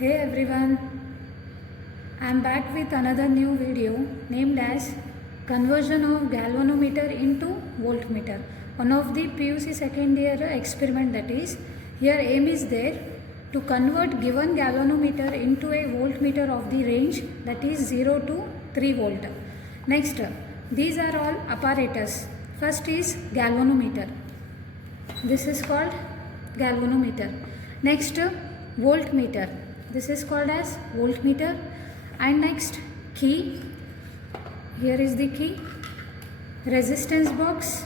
Hey everyone, I am back with another new video named as conversion of galvanometer into voltmeter. One of the PUC second year experiment, that is, here aim is there to convert given galvanometer into a voltmeter of the range, that is 0 to 3 volt. Next, these are all apparatus. First is galvanometer. This is called galvanometer. Next, voltmeter. This is called as voltmeter. And next, key. Here is the key. Resistance box.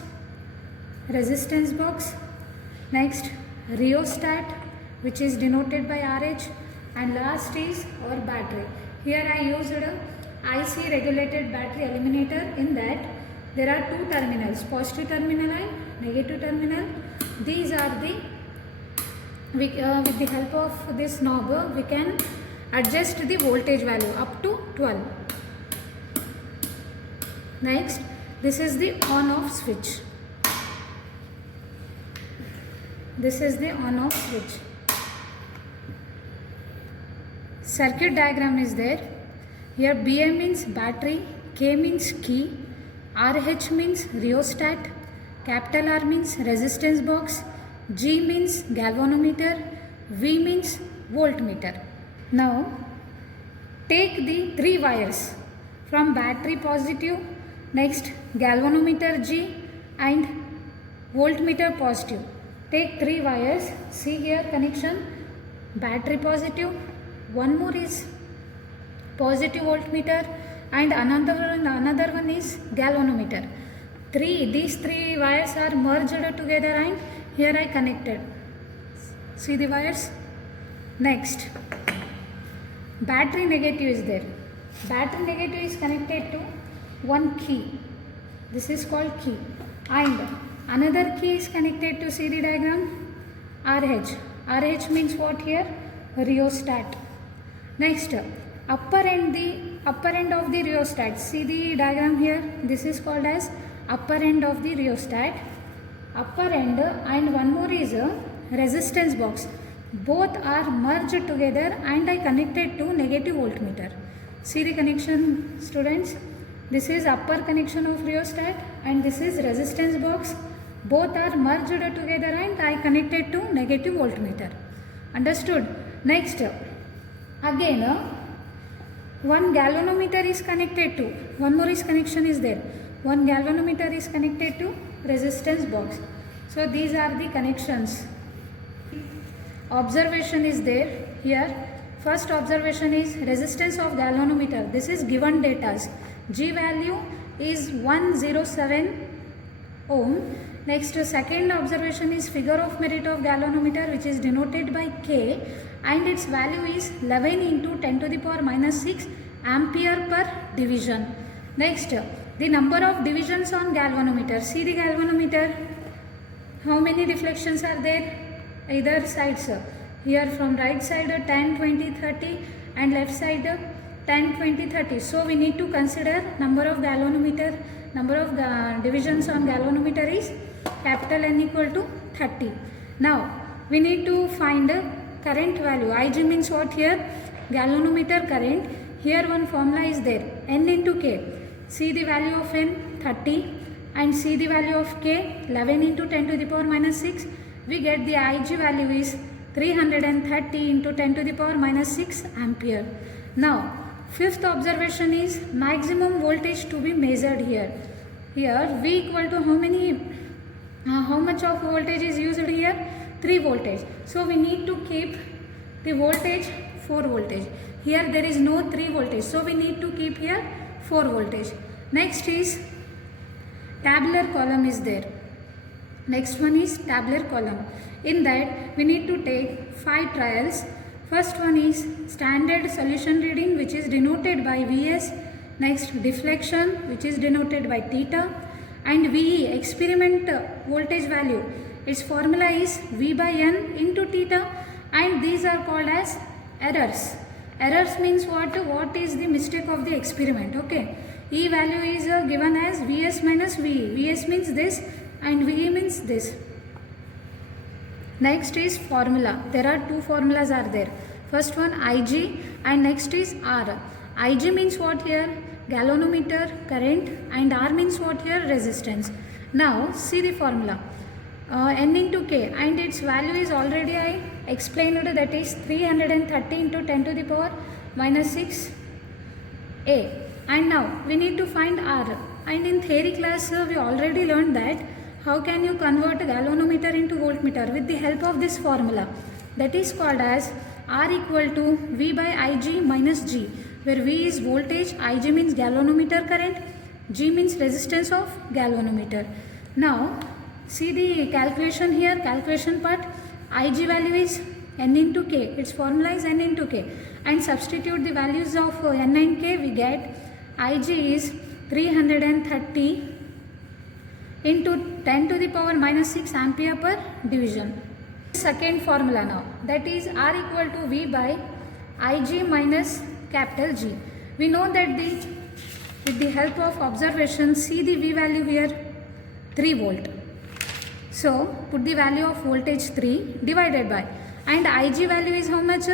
Resistance box. Next, rheostat, which is denoted by RH. And last is our battery. Here I used a IC regulated battery eliminator. In that there are two terminals, positive terminal and negative terminal. These are the with the help of this knob we can adjust the voltage value up to 12. Next, this is the on off switch. This is the on off switch. Circuit diagram is there. Here BM means battery, K means key, RH means rheostat, capital R means resistance box, G means galvanometer, V means voltmeter. Now take the three wires from battery positive, next galvanometer G and voltmeter positive. Take three wires, see here connection, battery positive, one more is positive voltmeter and another one is galvanometer. These three wires are merged together and here I connected. See the wires? Next, battery negative is there. Battery negative is connected to one key. This is called key. And another key is connected to, see the diagram, RH. RH means what here? Rheostat. Next, upper end of the rheostat. See the diagram here. This is called as upper end of the rheostat. Upper end and one more is a resistance box. Both are merged together and I connected to negative voltmeter. See the connection, students. This is upper connection of rheostat and this is resistance box. Both are merged together and I connected to negative voltmeter. Understood? Next, again one galvanometer is connected to, one more is connection is there. One galvanometer is connected to resistance box. So these are the connections. Observation is there here. First observation is resistance of galvanometer. This is given data. G value is 107 ohm. Next, second observation is figure of merit of galvanometer, which is denoted by K, and its value is 11 into 10 to the power minus 6 ampere per division. Next, the number of divisions on galvanometer. See the galvanometer. How many deflections are there? Either sides. Here from right side 10, 20, 30 and left side 10, 20, 30. So we need to consider number of galvanometer, number of divisions on galvanometer is capital N equal to 30. Now we need to find current value. Ig means what here? Galvanometer current. Here one formula is there. N into K. See the value of N 30 and see the value of K 11 into 10 to the power minus 6. We get the Ig value is 330 into 10 to the power minus 6 ampere. Now fifth observation is maximum voltage to be measured here. Here V equal to how much of voltage is used here? 3 voltage. So we need to keep the voltage 4 voltage. Here there is no 3 voltage. So we need to keep here 4 voltage. Next is tabular column is there. Next one is tabular column. In that we need to take 5 trials. First one is standard solution reading, which is denoted by Vs. Next, deflection, which is denoted by theta. And VE, experiment voltage value. Its formula is V by N into theta. And these are called as errors. Errors means what? What is the mistake of the experiment? Okay. E value is given as Vs minus VE. Vs means this and VE means this. Next is formula. There are two formulas are there. First one Ig and next is R. Ig means what here? Galvanometer current, and R means what here? Resistance. Now see the formula. N into K, and its value is already I explained, that is 330 into 10 to the power minus 6 A. And now we need to find R. And in theory class we already learned that how can you convert galvanometer into voltmeter with the help of this formula, that is called as R equal to V by Ig minus G, where V is voltage, Ig means galvanometer current, G means resistance of galvanometer. Now see the calculation here, calculation part. Ig value is N into K, its formula is N into K, and substitute the values of N and K, we get Ig is 330 into 10 to the power minus 6 ampere per division. Second formula now, that is R equal to V by Ig minus capital G. We know that with the help of observation, see the V value here, 3 volt. So put the value of voltage 3 divided by, and Ig value is how much?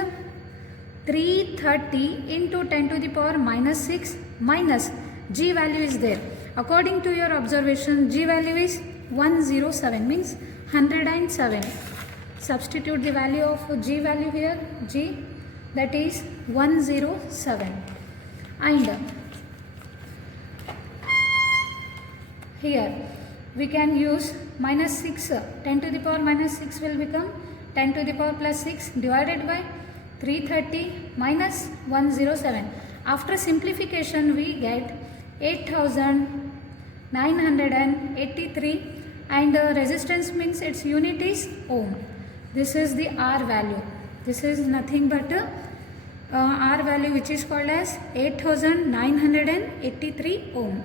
330 into 10 to the power minus 6 minus G value is there. According to your observation, G value is 107, means 107. Substitute the value of G value here, G, that is 107. And here we can use minus 6, 10 to the power minus 6 will become 10 to the power plus 6 divided by 330 minus 107. After simplification we get 8983, and resistance means its unit is ohm. This is the R value. This is nothing but R value, which is called as 8983 ohm.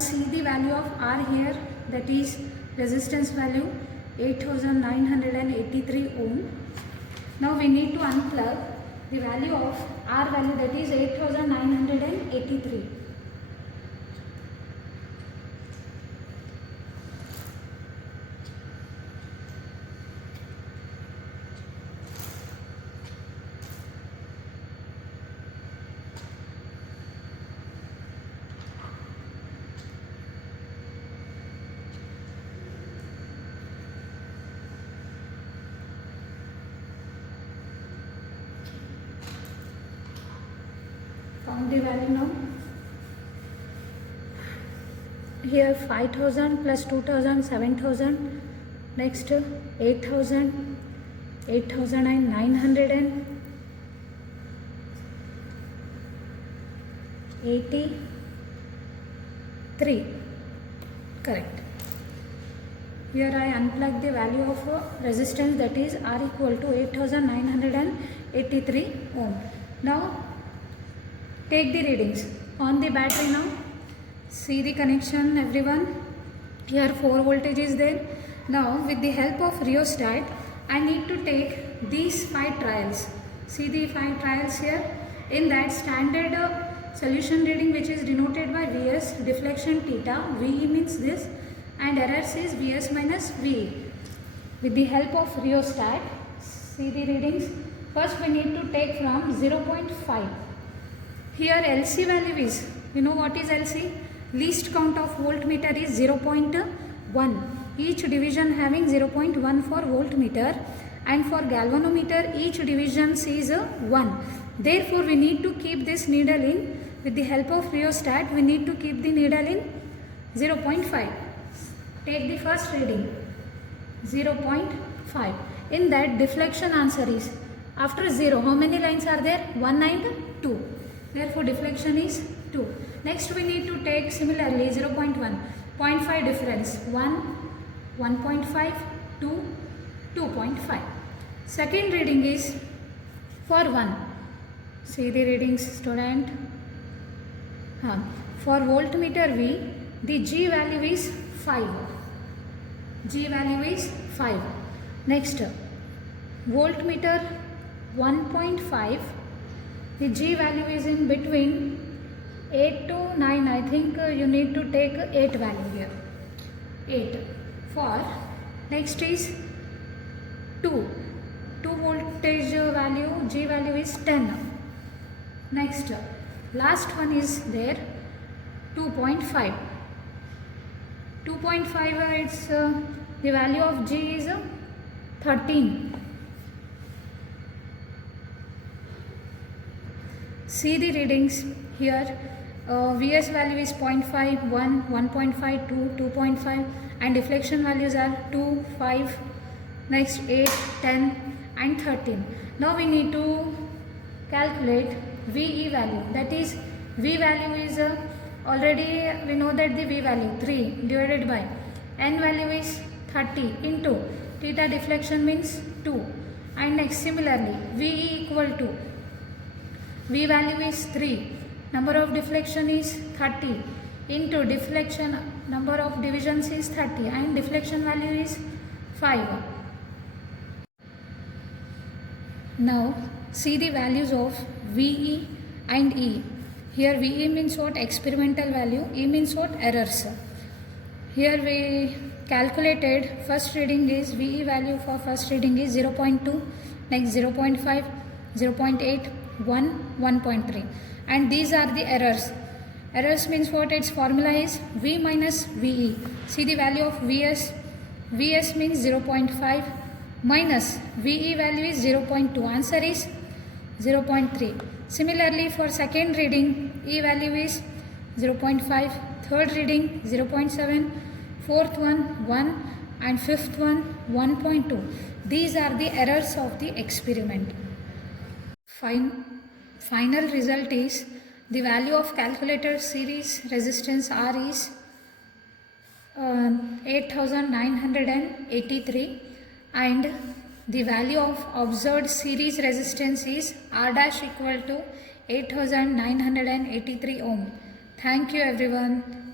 See the value of R here, that is resistance value 8983 ohm. Now we need to unplug the value of R value, that is 8983. Found the value now. Here 5000 plus 2000, 7000. Next 8000, 8983. Correct. Here I unplug the value of resistance, that is R equal to 8983 ohm. Now take the readings on the battery now. See the connection, everyone. Here 4 voltage is there. Now with the help of rheostat, I need to take these 5 trials. See the 5 trials here. In that standard solution reading, which is denoted by Vs, deflection theta, Ve means this, and errors is Vs minus Ve. With the help of rheostat, see the readings. First we need to take from 0.5. Here LC value is, you know what is LC? Least count of voltmeter is 0.1. Each division having 0.1 for voltmeter, and for galvanometer each division sees 1. Therefore we need to keep this needle in, with the help of rheostat we need to keep the needle in 0.5. Take the first reading, 0.5. In that deflection answer is, after 0 how many lines are there? 1 and 2. Therefore deflection is 2. Next we need to take similarly 0.1, 0.5 difference, 1, 1.5, 2, 2.5. Second reading is for 1. See the readings, student. For voltmeter V, the G value is 5. G value is 5. Next, voltmeter 1.5, the G value is in between 8 to 9. I think you need to take 8 value here. 8. For next is 2. 2 voltage value, G value is 10. Next, last one is there, 2.5. 2.5 it's the value of G is 13. See the readings here. Vs value is 0.5, 1, 1.5, 2, 2.5 and deflection values are 2, 5, next 8, 10 and 13. Now we need to calculate VE value, that is V value is already we know that the V value 3 divided by N value is 30 into theta deflection means 2 and next similarly VE equal to V value is 3, number of deflection is 30 into deflection number of divisions is 30 and deflection value is 5. Now see the values of VE and E. Here VE means what? Experimental value. E means what? Errors. Here we calculated first reading is VE value for first reading is 0.2, next 0.5, 0.8, 1, 1.3 and these are the errors. Errors means what? Its formula is V minus VE. See the value of Vs. Vs means 0.5 minus VE value is 0.2. Answer is 0.3. Similarly for second reading E value is 0.5, third reading 0.7, fourth one 1 and fifth one 1.2. These are the errors of the experiment. Final result is the value of calculated series resistance R is 8983 and the value of observed series resistance is R dash equal to 8983 ohm. Thank you everyone.